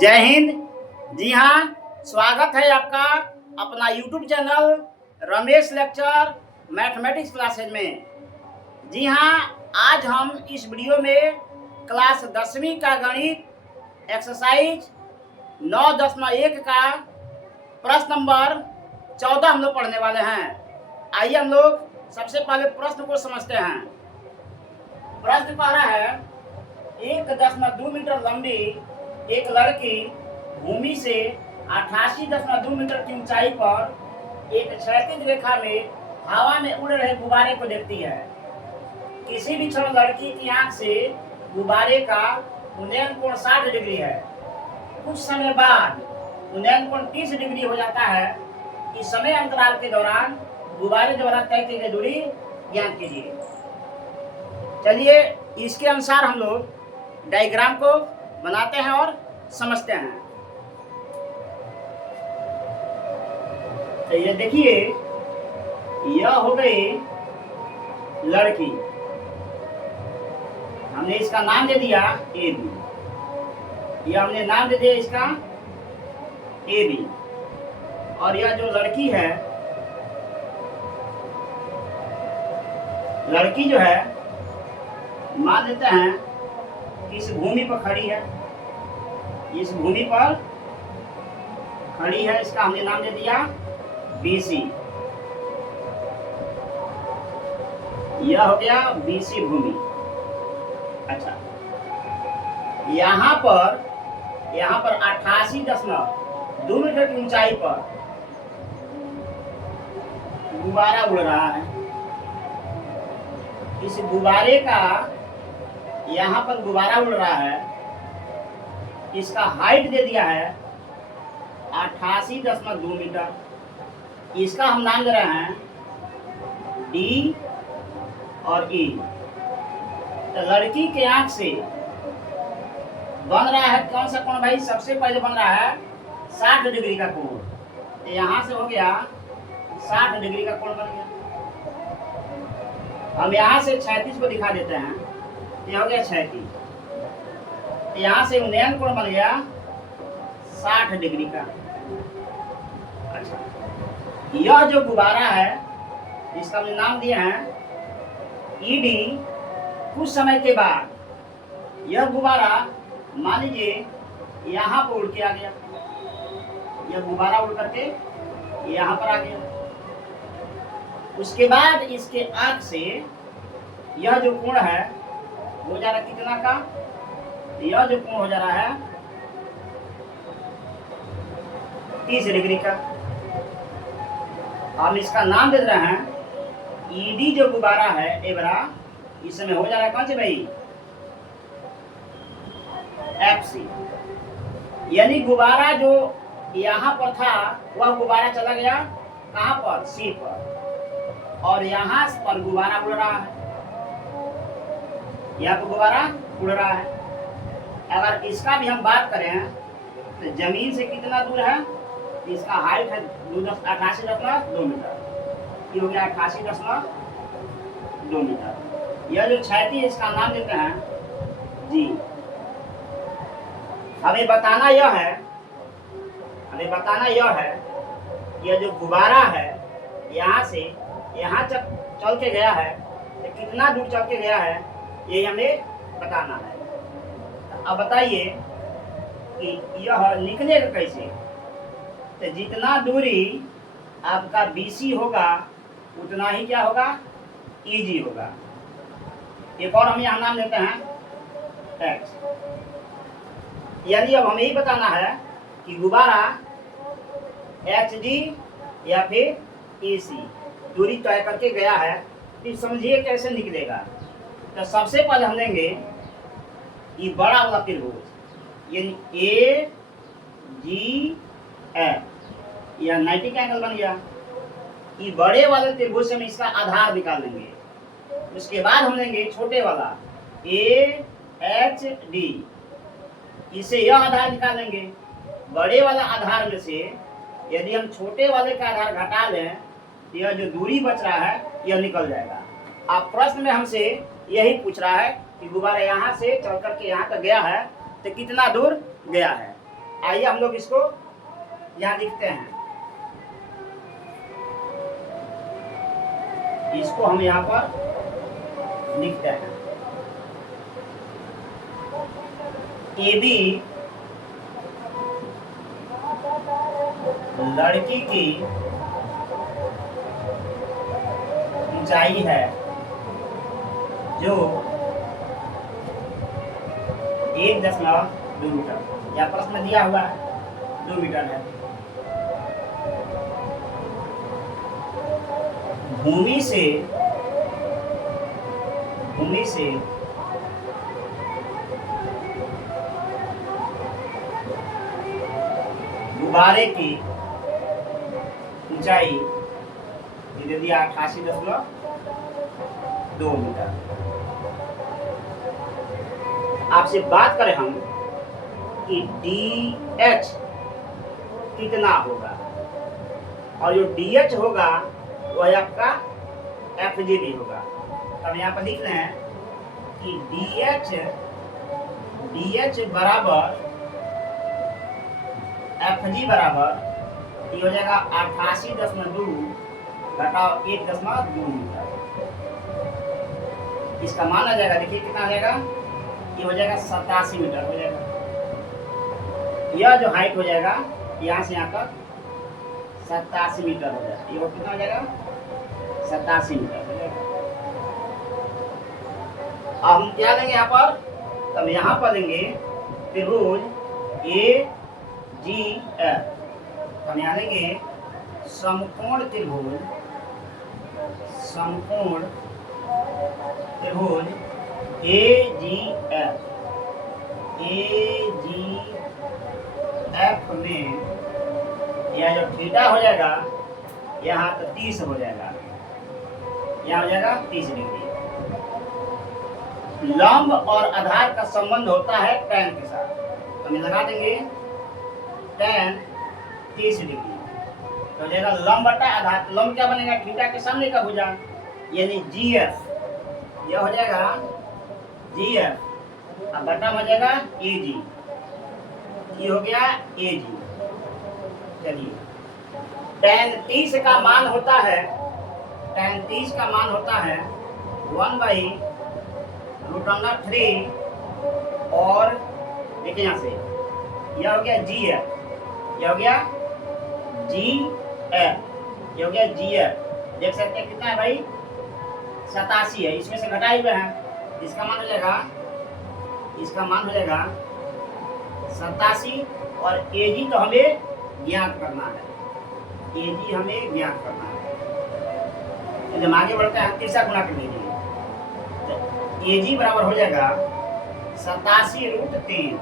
जय हिंद। जी हाँ, स्वागत है आपका अपना YouTube channel Ramesh lecture mathematics classes में। जी हाँ, आज हम इस वीडियो में क्लास 10वीं का गणित एक्सरसाइज 9.1 का प्रश्न नंबर 14 हम लोग पढ़ने वाले हैं। आइए हम लोग सबसे पहले प्रश्न को समझते हैं। प्रश्न पहला है, 1.2 मीटर लंबी एक लड़की भूमि से 88.2 मीटर की ऊंचाई पर एक क्षैतिज रेखा में हवा में उड़ रहे गुब्बारे को देखती है। किसी भी क्षण लड़की की आंख से गुब्बारे का उन्नयन कोण 60 डिग्री है। कुछ समय बाद उन्नयन कोण 30 डिग्री हो जाता है। इस समय अंतराल के दौरान गुब्बारे द्वारा तय की गई दूरी ज्ञात कीजिए। चलिए इसके अनुसार हम लोग डायग्राम को बनाते हैं और समझते हैं। तो ये देखिए, यह हो गई लड़की। हमने इसका नाम दे दिया ए बी। यह हमने नाम दे दिया इसका ए बी। और यह जो लड़की है, लड़की जो है मान लेते हैं कि इस भूमि पर खड़ी है। इस भूमि पर खड़ी है, इसका हमने नाम दे दिया BC। यह हो गया BC भूमि। अच्छा, यहाँ पर 88.2 मीटर की ऊंचाई पर गुब्बारा उड़ रहा है। इस गुब्बारे का यहाँ पर गुब्बारा उड़ रहा है, इसका हाइट दे दिया है 88.2 मीटर। इसका हम नाम दे रहे हैं D और E। तो लड़की के आंख से बन रहा है कौन सा कोण भाई? सबसे पहले बन रहा है 60 डिग्री का कोण। तो यहाँ से हो गया 60 डिग्री का कोण बन गया। हम यहाँ से 36 को दिखा देते हैं। यह हो गया 36। यहाँ से उन्नयन कोण बन गया 60 डिग्री का। अच्छा, यह जो गुब्बारा है इसका हमने नाम दिया है ED। कुछ समय के बाद यह गुब्बारा मान लीजिए यहाँ पर उड़ के आ गया। यह गुब्बारा उड़ करके यहाँ पर आ गया। उसके बाद इसके आंख से यह जो कोण है वो जा रहा कितना का? यह जो कोण हो जा रहा है 30 डिग्री का। हम इसका नाम दे रहे हैं ED। जो गुब्बारा है एबरा, इस समय हो जा रहा है कौन से भाई? FC। यानी गुब्बारा जो यहाँ पर था वह गुब्बारा चला गया कहाँ पर? C पर। और यहाँ पर गुब्बारा उड़ रहा है। यहाँ पर गुब्बारा उड़ रहा है। अगर इसका भी हम बात करें तो जमीन से कितना दूर है? इसका हाइट है 88.2 मीटर। ये हो गया 88.2 मीटर। यह जो क्षैतिज है इसका नाम देते हैं जी। हमें बताना यह है यह जो गुब्बारा है यहाँ से यहाँ चल के गया है तो कितना दूर चल के गया है, ये हमें बताना है। अब बताइए कि यह निकलेगा कैसे? तो जितना दूरी आपका BC होगा उतना ही क्या होगा? EG होगा। एक और हम यहाँ नाम देते हैं X। यानी अब हमें ही बताना है कि गुब्बारा HD या फिर AC दूरी तय करके गया है, तो समझिए कैसे निकलेगा। तो सबसे पहले हम लेंगे ये बड़ा वाला त्रिभुज, यानी AGF। यह 90 का एंगल बन गया। ये बड़े वाले त्रिभुज से हम इसका आधार निकाल लेंगे। उसके बाद हम लेंगे छोटे वाला AHD। इसे यह आधार निकाल लेंगे। बड़े वाला आधार में से यदि हम छोटे वाले का आधार घटा लें तो यह जो दूरी बच रहा है यह निकल जाएगा। अब प्रश्न में हमसे यही पूछ रहा है कि गुब्बारा यहाँ से चल करके यहाँ तक गया है तो कितना दूर गया है। आइए हम लोग इसको यहाँ लिखते हैं। इसको हम यहाँ पर लिखते हैं। AB लड़की की ऊंचाई है जो 1.2 मीटर, या प्रश्न दिया हुआ है 2 मीटर है। भूमि से गुब्बारे की ऊंचाई दे दिया 88.2 मीटर। आपसे बात करें हम कि DH कितना होगा, और जो DH होगा वह आपका FG भी होगा। तब यहाँ पर लिख रहे हैं कि DH बराबर FG बराबर ये हो जाएगा 88.2 घटाओ 1.2 मीटर। इसका मान आ जाएगा, देखिए कितना आ जाएगा, ये हो जाएगा 87 मीटर हो जाएगा। यह जो हाइट हो जाएगा यहाँ से यहाँ तक 87 मीटर हो जाएगा। ये कितना हो जाएगा, 87 मीटर हो जाएगा। अब हम क्या लेंगे यहाँ पर, तब यहाँ पर लेंगे त्रिभुज AGF। हम यहाँ लेंगे समकोण त्रिभुज AGF में यह जो थीटा हो जाएगा यहाँ तो 30 हो जाएगा, यहाँ हो जाएगा 30 डिग्री। लंब और आधार का संबंध होता है tan के साथ, तो हम लगा देंगे tan 30 डिग्री, तो हो जाएगा लंब बटा आधार। लंब क्या बनेगा, थीटा के सामने का भुजा, यानी GF। यह हो जाएगा GF, अब बटा हो जाएगा AG। ये हो गया AG। चलिए, tan 30 का मान होता है, tan 30 का मान होता है 1/√3, और देखिए यहाँ से यह हो गया GF, यह हो गया GF, यह हो गया GF। देख सकते हैं कितना है भाई, 87 है, इसमें से घटाए हुए हैं, इसका मान हो जाएगा 87, और AG तो हमें ज्ञात करना है, AG हमें ज्ञात करना है। जब आगे बढ़ते हैं तीसरा गुणा कर लीजिए, तो AG बराबर हो जाएगा 87√3,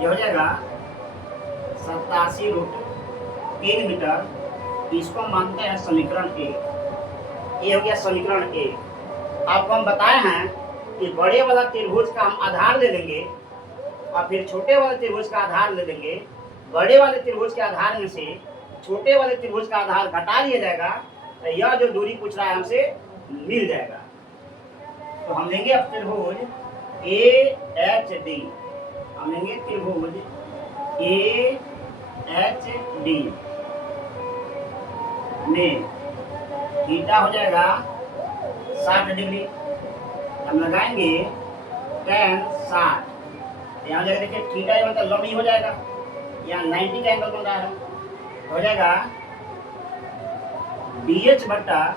ये हो जाएगा 87√3 मीटर। इसको हम मानते हैं समीकरण 1। ये हो गया समीकरण 1। आपको हम बताए हैं कि बड़े वाला त्रिभुज का हम आधार ले लेंगे और फिर छोटे वाले त्रिभुज का आधार ले लेंगे। बड़े वाले त्रिभुज के आधार में से छोटे वाले त्रिभुज का आधार घटा लिया जाएगा, तो यह जो दूरी पूछ रहा है हमसे मिल जाएगा। तो हम लेंगे अब त्रिभुज AHD, हम लेंगे त्रिभुज AHD में थीटा हो जाएगा 60 डिग्री। हम लगाएंगे tan 60, यहाँ जाएगा, देखिए थीटा मतलब लंबी हो जाएगा, यहाँ 90 का एंगल बन रहा है, हो जाएगा BH बटा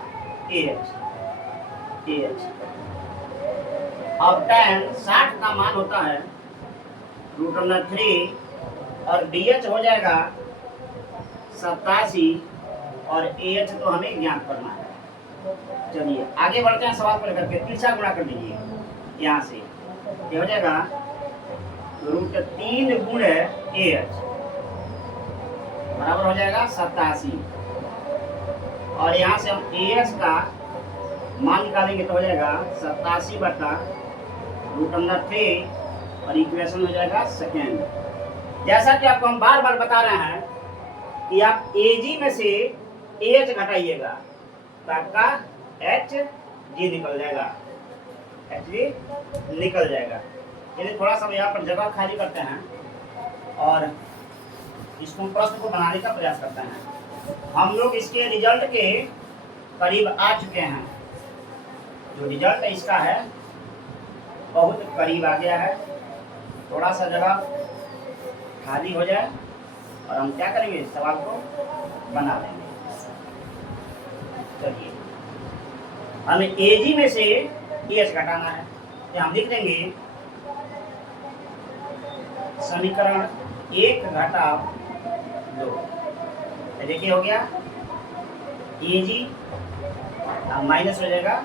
AH। अब tan 60 का मान होता है √3, और DH हो जाएगा 87, और AH तो हमें ज्ञात करना है। चलिए आगे बढ़ते हैं सवाल पर करके, तीसरा गुणा कर लीजिए यहाँ से, ये हो जाएगा √3 गुणे AH बराबर हो जाएगा 87, और यहाँ से हम AH का मान निकालेंगे तो हो जाएगा 87 बटा √3, और इक्वेशन हो जाएगा सेकेंड। जैसा कि आपको हम बार बार बता रहे हैं कि आप AG में से AH घटाइएगा तो आपका HG निकल जाएगा, HG निकल जाएगा। चलिए थोड़ा सा यहाँ पर जगह खाली करते हैं और इसको प्रश्न को बनाने का प्रयास करते हैं। हम लोग इसके रिजल्ट के करीब आ चुके हैं। जो रिजल्ट इसका है बहुत करीब आ गया है। थोड़ा सा जगह खाली हो जाए और हम क्या करेंगे, सवाल को बना लेंगे। चलिए, हमें एजी में से एच घटाना है, तो हम लिख देंगे समीकरण 1 घटाव 2। देखिए हो गया एजी, अब माइनस हो जाएगा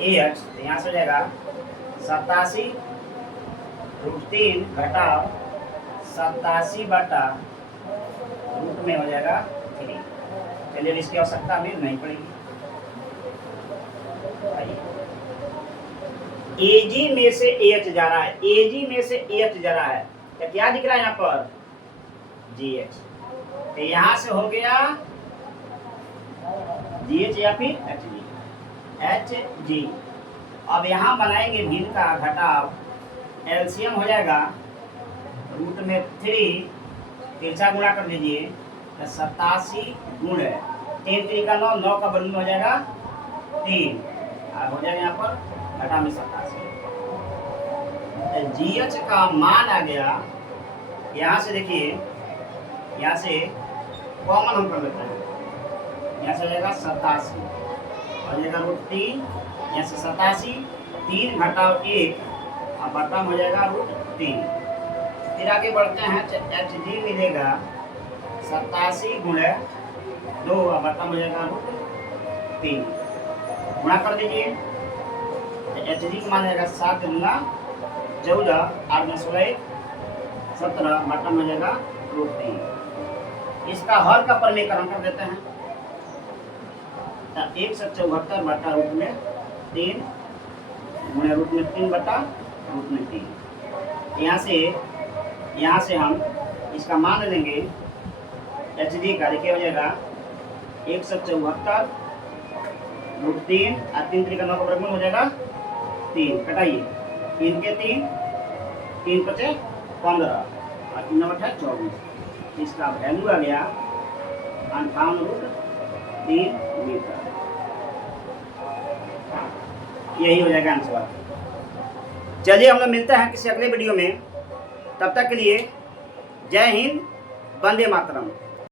एच, तो यहाँ से हो जाएगा 87√3 घटाव 87 बटा रूट में हो जाएगा 3। चलिए इसकी आवश्यकता हमें नहीं पड़ेगी। एजी में से एच जा रहा है, एजी में से एच जा रहा है, तो क्या दिख रहा है यहाँ पर, जी एच। तो यहाँ से हो गया जी एच या फिर एच जी, एच जी। अब यहाँ बनाएंगे भिन्न का घटाव, एलसीएम हो जाएगा रूट में 3, तिरछा गुणा कर लीजिए, 87 गुण 3 3 का 9, 9 का वर्गमूल हो जाएगा 3, और हो जाएगा यहाँ पर घटा में 87। जीएच का मान आ गया, यहाँ से देखिए, यहाँ से कॉमन हम कर लेते हैं, यहाँ से हो जाएगा 87 हो जाएगा √3, यहाँ से 87, 3 घटाव 1 और बटा में हो जाएगा √3। फिर आगे बढ़ते हैं, एच जी मिलेगा 87 गुणे 2 और बटा में हो जाएगा √3। गुणा कर दीजिए, एच जी का मान जाएगा 7 गुना 14, 8 में 16, 17 बटा में हो जाएगा √3। इसका हर का प्रमेयकरण कर देते हैं, 174 बटा रूट में 3 गुणे रूट में 3 बटा रूट में 3। यहाँ से हम इसका मान लेंगे एच डी का, देखिए हो जाएगा 174 √3 और 3 3 का 9 का वर्गमूल हो जाएगा 3, कटाइए 3 के 3, 3 बचे 15 और 3 बटा 24। इसका वैल्यू आ गया 58√3 मीटर। यही हो जाएगा आंसर। चलिए हम लोग मिलते हैं किसी अगले वीडियो में, तब तक के लिए जय हिंद, वंदे मातरम।